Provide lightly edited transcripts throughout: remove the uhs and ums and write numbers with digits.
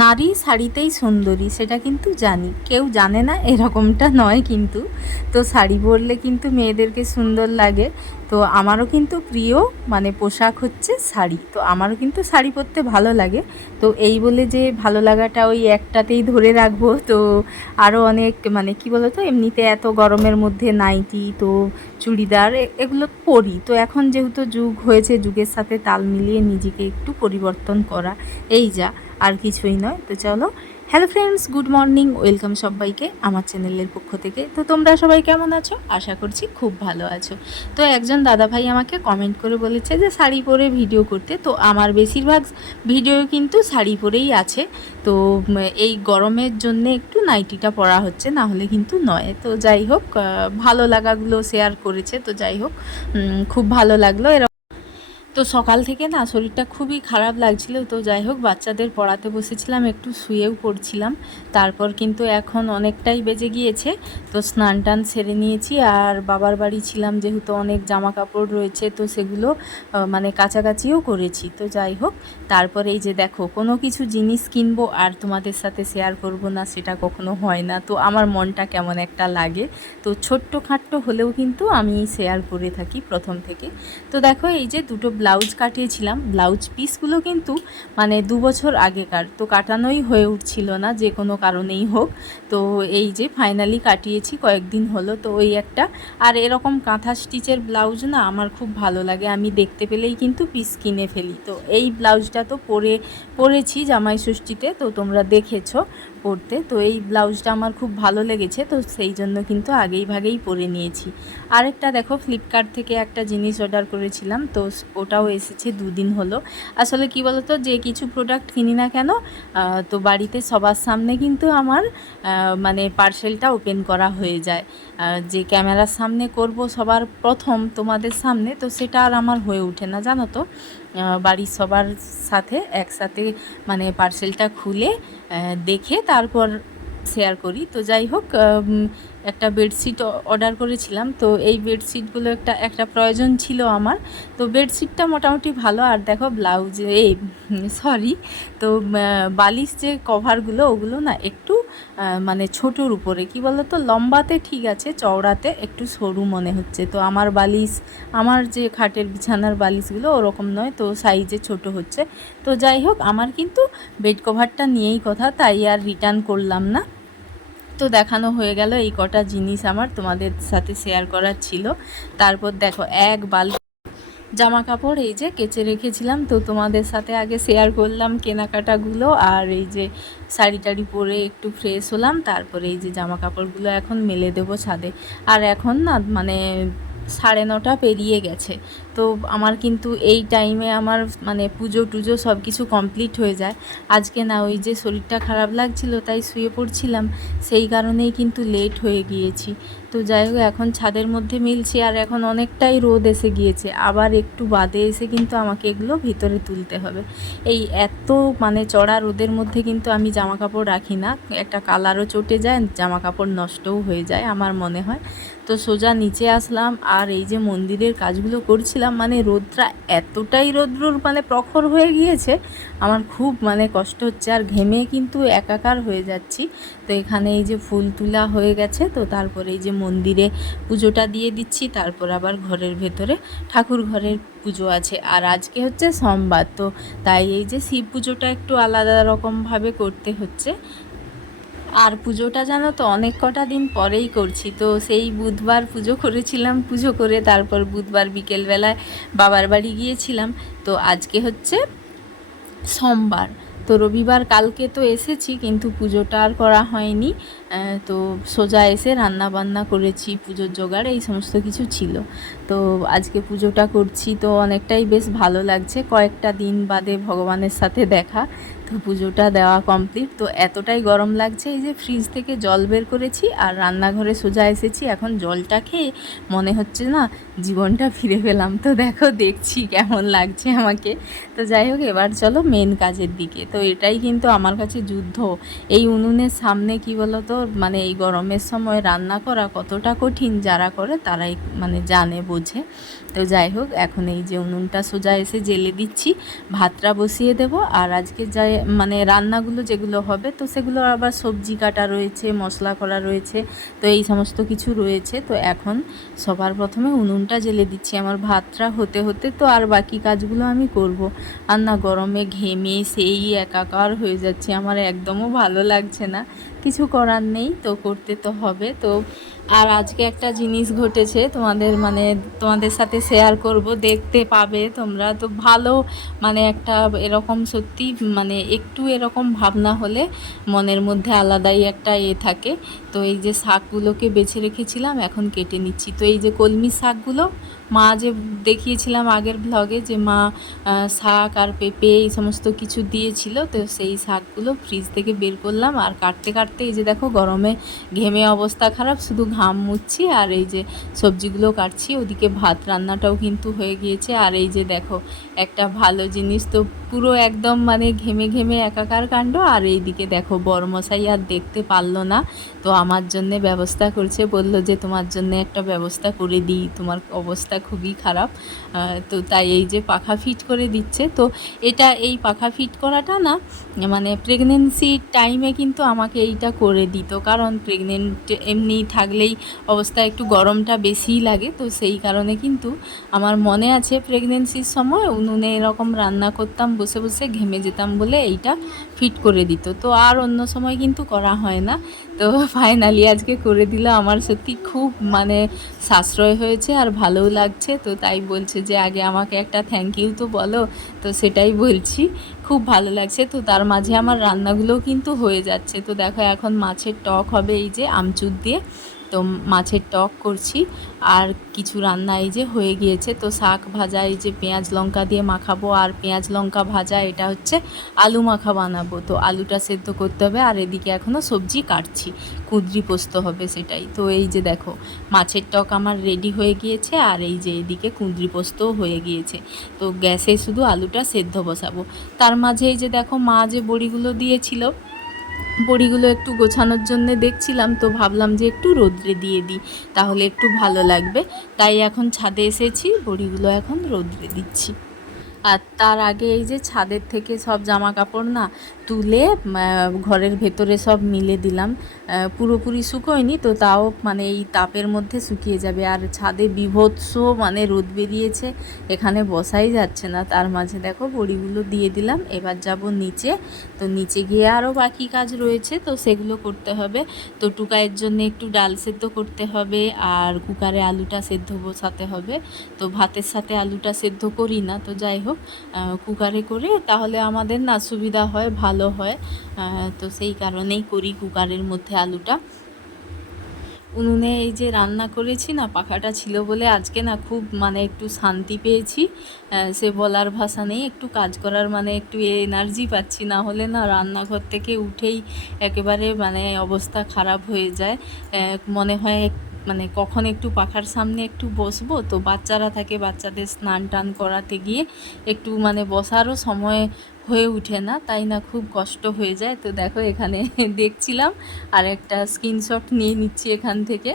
নারী শাড়িতেই সুন্দরী, সেটা কিন্তু জানি, কেউ জানে না এরকমটা নয় কিন্তু। তো শাড়ি পরলে কিন্তু মেয়েদেরকে সুন্দর লাগে। তো আমারও কিন্তু প্রিয় পোশাক হচ্ছে শাড়ি। তো আমারও কিন্তু শাড়ি পরতে ভালো লাগে। তো এই বলে যে ভালো লাগাটা ওই একটাতেই ধরে রাখবো, তো আরও অনেক কি বলতো, এমনিতে এত গরমের মধ্যে নাইটি, তো চুড়িদার এগুলো পরি। তো এখন যেহেতু যুগ হয়েছে, যুগের সাথে তাল মিলিয়ে নিজেকে একটু পরিবর্তন করা, এই যা, আর কিছুই নয়। তো চলো, hello friends, good morning, welcome সবাইকে আমার চ্যানেলের পক্ষ থেকে। তো তোমরা সবাই কেমন আছো? আশা করছি খুব ভালো আছো। তো একজন দাদাভাই আমাকে কমেন্ট করে বলেছে যে শাড়ি পরে ভিডিও করতে। তো আমার বেশিরভাগ ভিডিও কিন্তু শাড়ি পরেই আছে। তো এই গরমের জন্যে একটু নাইটিটা পরা হচ্ছে, না হলে কিন্তু নয়। তো যাই হোক, ভালো লাগাগুলো শেয়ার করেছে। তো যাই হোক, খুব ভালো লাগলো। তো সকাল থেকে না শরীরটা খুবই খারাপ লাগছিল। তো যাই হোক, বাচ্চাদের পড়াতে বসেছিলাম, একটু শুয়েও পড়ছিলাম। তারপর কিন্তু এখন অনেকটাই বেজে গিয়েছে। তো স্নান টান সেরে নিয়েছি, আর বাবার বাড়ি ছিলাম যেহেতু অনেক জামা কাপড় রয়েছে, তো সেগুলো কাছাকাছিও করেছি। তো যাই হোক, তারপরে এই যে দেখো, কোনো কিছু জিনিস কিনবো আর তোমাদের সাথে শেয়ার করব না, সেটা কখনো হয় না। তো আমার মনটা কেমন একটা লাগে। তো ছোট্ট খাট্ট হলেও কিন্তু আমি শেয়ার করে থাকি প্রথম থেকে। তো দেখো, এই যে দুটো ব্লাউজ কাটিয়েছিলাম, ব্লাউজ পিসগুলো কিন্তু 2 বছর আগেকার, তো কাটানোই হয়ে উঠছিল না যে কোনো কারণেই হোক। তো এই যে ফাইনালি কাটিয়েছি, কয়েকদিন হলো। তো ওই একটা, আর এরকম কাঁথা স্টিচের ব্লাউজ না আমার খুব ভালো লাগে, আমি দেখতে পেলেই কিন্তু পিস কিনে ফেলি। তো এই ব্লাউজটা তো পরেছি জামাই ষষ্ঠীতে, তো তোমরা দেখেছো পরতে। তো এই ব্লাউজটা আমার খুব ভালো লেগেছে, তো সেই জন্য কিন্তু আগেই ভাগেই পরে নিয়েছি। আরেকটা দেখো, ফ্লিপকার্ট থেকে একটা জিনিস অর্ডার করেছিলাম, তো ওটাও এসেছে 2 দিন হলো। আসলে কি বলতো, যে কিছু প্রোডাক্ট কিনি না কেন, তো বাড়িতে সবার সামনে কিন্তু আমার পার্সেলটা ওপেন করা হয়ে যায়। যে ক্যামেরার সামনে করব সবার প্রথম তোমাদের সামনে, তো সেটা আর আমার হয়ে ওঠে না, জানো তো। বাড়ির সবার সাথে একসাথে পার্সেলটা খুলে দেখে তারপর শেয়ার করি। তো যাই হোক, একটা বেডশিট অর্ডার করেছিলাম। তো এই বেডশিটগুলো একটা প্রয়োজন ছিল আমার। তো বেডশিটটা মোটামুটি ভালো। আর দেখো ব্লাউজ, সরি, তো বালিশ যে কভারগুলো, ওগুলো না একটু ছোটোর উপরে, কি বলো তো, লম্বাতে ঠিক আছে, চওড়াতে একটু সরু মনে হচ্ছে। তো আমার বালিশ, আমার যে খাটের বিছানার বালিশগুলো ওরকম নয়, তো সাইজে ছোট হচ্ছে। তো যাই হোক, আমার কিন্তু বেড কভারটা নিয়েই কথা, তাই আর রিটার্ন করলাম না। তো দেখানো হয়ে গেল, এই কটা জিনিস আমার তোমাদের সাথে শেয়ার করার ছিল। তারপর দেখো, এক বালতি জামা কাপড় এই যে কেচে রেখেছিলাম, তো তোমাদের সাথে আগে শেয়ার করলাম কেনাকাটাগুলো। আর এই যে শাড়ি টাড়ি পরে একটু ফ্রেশ হলাম, তারপরে এই যে জামা কাপড়গুলো এখন মেলে দেবো ছাদে। আর এখন না 9:30 পেরিয়ে গেছে। তো আমার কিন্তু এই টাইমে আমার পুজো টুজো সব কিছু কমপ্লিট হয়ে যায়। আজকে না ওই যে শরীরটা খারাপ লাগছিল, তাই শুয়ে পড়ছিলাম, সেই কারণেই কিন্তু লেট হয়ে গিয়েছি। তো যাই হোক, এখন ছাদের মধ্যে মিলছি, আর এখন অনেকটাই রোদ এসে গিয়েছে। আবার একটু বাদে এসে কিন্তু আমাকে এগুলো ভিতরে তুলতে হবে। এই এত চড়া রোদের মধ্যে কিন্তু আমি জামা কাপড় রাখি না, একটা কালারও চটে যায়, জামা কাপড় নষ্টও হয়ে যায় আমার মনে হয়। তো সোজা নিচে আসলাম, আর এই যে মন্দিরের কাজগুলো করছিলাম, রোদটা এতটাই রৌদ্রুর প্রখর হয়ে গিয়েছে, আমার খুব কষ্ট হচ্ছে, আর ঘেমে কিন্তু একাকার হয়ে যাচ্ছি। তো এখানে এই যে ফুল তোলা হয়ে গেছে, তো তারপরে এই যে মন্দিরে পুজোটা দিয়ে দিচ্ছি, তারপর আবার ঘরের ভেতরে ঠাকুর ঘরের পুজো আছে। আর আজকে হচ্ছে সোমবার, তো তাই এই যে শিব পুজোটা একটু আলাদা রকমভাবে করতে হচ্ছে। আর পুজোটা জানো তো অনেক কটা দিন পরেই করছি। তো সেই বুধবার পুজো করেছিলাম, পুজো করে তারপর বুধবার বিকেলবেলায় বাবার বাড়ি গিয়েছিলাম। তো আজকে হচ্ছে সোমবার, তো রবিবার কালকে তো এসেছি, কিন্তু পুজোটা আর করা হয়নি। তো সোজা এসে রান্না বান্না করেছি, পুজোর জোগাড় এই সমস্ত কিছু ছিল। তো আজকে পুজোটা করছি, তো অনেকটাই বেশ ভালো লাগছে, কয়েকটা দিন বাদে ভগবানের সাথে দেখা। তো পুজোটা দেওয়া কমপ্লিট। তো এতটাই গরম লাগছে, এই যে ফ্রিজ থেকে জল বের করেছি আর রান্নাঘরে সোজা এসেছি, এখন জলটা খেয়ে মনে হচ্ছে না জীবনটা ফিরে পেলাম। তো দেখো, দেখছি কেমন লাগছে আমাকে। তো যাই হোক, এবার চলো মেন কাজের দিকে। তো এটাই কিন্তু আমার কাছে যুদ্ধ, এই উনুনের সামনে কি বলো তো মানে এই গরমের সময় রান্না করা কতটা কঠিন, যারা করে তারাই মানে জানে, বোঝে। তো যাই হোক, এখন এই যে উনুনটা সোজা এসে জেলে দিচ্ছি, ভাতটা বসিয়ে দেব। আর আজকে যাই মানে রান্নাগুলো যেগুলো হবে, তো সেগুলো আবার সবজি কাটা রয়েছে, মশলা করা রয়েছে, তো এই সমস্ত কিছু রয়েছে। তো এখন সবার প্রথমে উনুনটা জেলে দিচ্ছি, আমার ভাতটা হতে হতে তো আর বাকি কাজগুলো আমি করব। আর না, গরমে ঘেমে সেই একাকার হয়ে যাচ্ছে, আমার একদমও ভালো লাগছে না, কিছু করার নেই, তো করতে তো হবে। তো আর আজকে একটা জিনিস ঘটেছে, তোমাদের সাথে শেয়ার করব, দেখতে পাবে তোমরা। তো ভালো মানে একটা এরকম সত্যি মানে একটু এরকম ভাবনা হলে মনের মধ্যে আলাদাই একটা থাকে। তো এই যে শাকগুলোকে বেছে রেখেছিলাম, এখন কেটে নিচ্ছি। তো এই যে কলমি শাকগুলো মা যে দেখিয়েছিলাম আগের ব্লগে, যে মা শাক আর পেঁপে এই সমস্ত কিছু দিয়েছিল, তো সেই শাকগুলো ফ্রিজ থেকে বের করলাম। আর কাটতে কাটতে এই যে দেখো, গরমে ঘেমে অবস্থা খারাপ, শুধু ঘাম মুছছি আর এই যে সবজিগুলো কাটছি। ওদিকে ভাত রান্নাটাও কিন্তু হয়ে গিয়েছে। আর এই যে দেখো একটা ভালো জিনিস, তো পুরো একদম মানে ঘেমে ঘেমে একাকার কাণ্ড। আর এইদিকে দেখো বরমশাই আর দেখতে পারলো না, তো আমার জন্যে ব্যবস্থা করছে, বলল যে তোমার জন্য একটা ব্যবস্থা করে দিই, তোমার অবস্থা খুবই খারাপ। তো তাই এই যে পাখা ফিট করে দিচ্ছে। তো এই পাখা ফিট করাটা না মানে প্রেগনেন্সির টাইমে কিন্তু আমাকে এইটা করে দিত, কারণ প্রেগনেন্ট এমনি থাকলেই অবস্থা একটু গরমটা বেশিই লাগে। তো সেই কারণে কিন্তু আমার মনে আছে প্রেগনেন্সির সময় উনুনে এরকম রান্না করতাম, বসে বসে ঘেমে যেতাম বলে এইটা ফিট করে দিত। তো আর অন্য সময় কিন্তু করা হয় না। তো ফাইনালি আজকে করে দিল, আমার সত্যি খুব মানে সাশ্রয় হয়েছে আর ভালোও লাগছে। তো তাই বলছে যে আগে আমাকে একটা থ্যাংক ইউ তো বলো, তো সেটাই বলছি, খুব ভালো লাগছে। তো তার মাঝে আমার রান্নাগুলোও কিন্তু হয়ে যাচ্ছে। তো দেখো এখন মাছের টক হবে এই যে আমচুর দিয়ে, তো মাছের টক করছি। আর কিছু রান্না এই যে হয়ে গিয়েছে। তো শাক ভাজা এই যে পেঁয়াজ লঙ্কা দিয়ে মাখাবো, আর পেঁয়াজ লঙ্কা ভাজা এটা হচ্ছে আলু মাখা বানাবো। তো আলুটা সেদ্ধ করতে হবে, আর এদিকে এখনও সবজি কাটছি, কুঁদরি পোস্ত হবে সেটাই। তো এই যে দেখো মাছের টক আমার রেডি হয়ে গিয়েছে, আর এই যে এদিকে কুঁদরি পোস্তও হয়ে গিয়েছে। তো গ্যাসে শুধু আলুটা সেদ্ধ বসাবো। তার মাঝে এই যে দেখো মা যে বড়িগুলো দিয়েছিল, বড়িগুলো একটু গোছানোর জন্য দেখছিলাম, তো ভাবলাম যে একটু রোদ্রে দিয়ে দিই, তাহলে একটু ভালো লাগবে। তাই এখন ছাদে এসেছি, বড়িগুলো এখন রোদ্রে দিচ্ছি। আর তার আগে এই যে ছাদের থেকে সব জামা কাপড় না তুলে ঘরের ভেতরে সব মিলে দিলাম, পুরোপুরি শুকোয়নি, তো তাও মানে এই তাপের মধ্যে শুকিয়ে যাবে। আর ছাদে বীভৎস মানে রোদ বেরিয়েছে, এখানে বসাই যাচ্ছে না। তার মাঝে দেখো বড়িগুলো দিয়ে দিলাম, এবার যাব নিচে। তো নিচে গিয়ে আরও বাকি কাজ রয়েছে, তো সেগুলো করতে হবে। তো টুকাইয়ের জন্য একটু ডাল সেদ্ধ করতে হবে, আর কুকারে আলুটা সেদ্ধ বসাতে হবে। তো ভাতের সাথে আলুটা সেদ্ধ করি না, তো যাই হোক কুকারে করে তাহলে আমাদের না সুবিধা হয়, ভালো হয়। তো সেই কারণেই করি কুকারের মধ্যে আলুটা। উনুনে এই যে রান্না করেছি না, পাখাটা ছিল বলে আজকে না খুব মানে একটু শান্তি পেয়েছি, সে বলার ভাষা নেই। একটু কাজ করার মানে একটু এনার্জি পাচ্ছি, না হলে না রান্নাঘর থেকে উঠেই একেবারে মানে অবস্থা খারাপ হয়ে যায়। মনে হয় মানে কখন একটু পাখার সামনে একটু বসবো, তো বাচ্চারা থাকে, বাচ্চাদের স্নান টান করাতে গিয়ে একটু মানে বসারও সময় হয়ে ওঠে না, তাই না খুব কষ্ট হয়ে যায়। তো দেখো এখানে দেখছিলাম আর একটা স্ক্রিনশট নিয়ে নিচ্ছি এখান থেকে।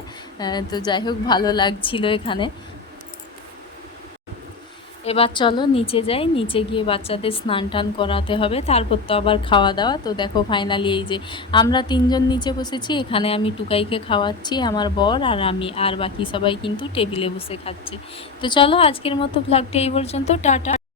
তো যাই হোক ভালো লাগছিল এখানে। এবার চলো নিচে যাই, নিচে গিয়ে বাচ্চাদের স্নান টান করাতে হবে, তারপর তো আবার খাওয়া দাওয়া। তো দেখো ফাইনালি এই যে আমরা তিনজন নিচে বসেছি, এখানে আমি টুকাইকে খাওয়াচ্ছি, আমার বর আর আমি, আর বাকি সবাই কিন্তু টেবিলে বসে খাচ্ছে। তো চলো আজকের মতো ব্লগটা এই পর্যন্ত, টাটা।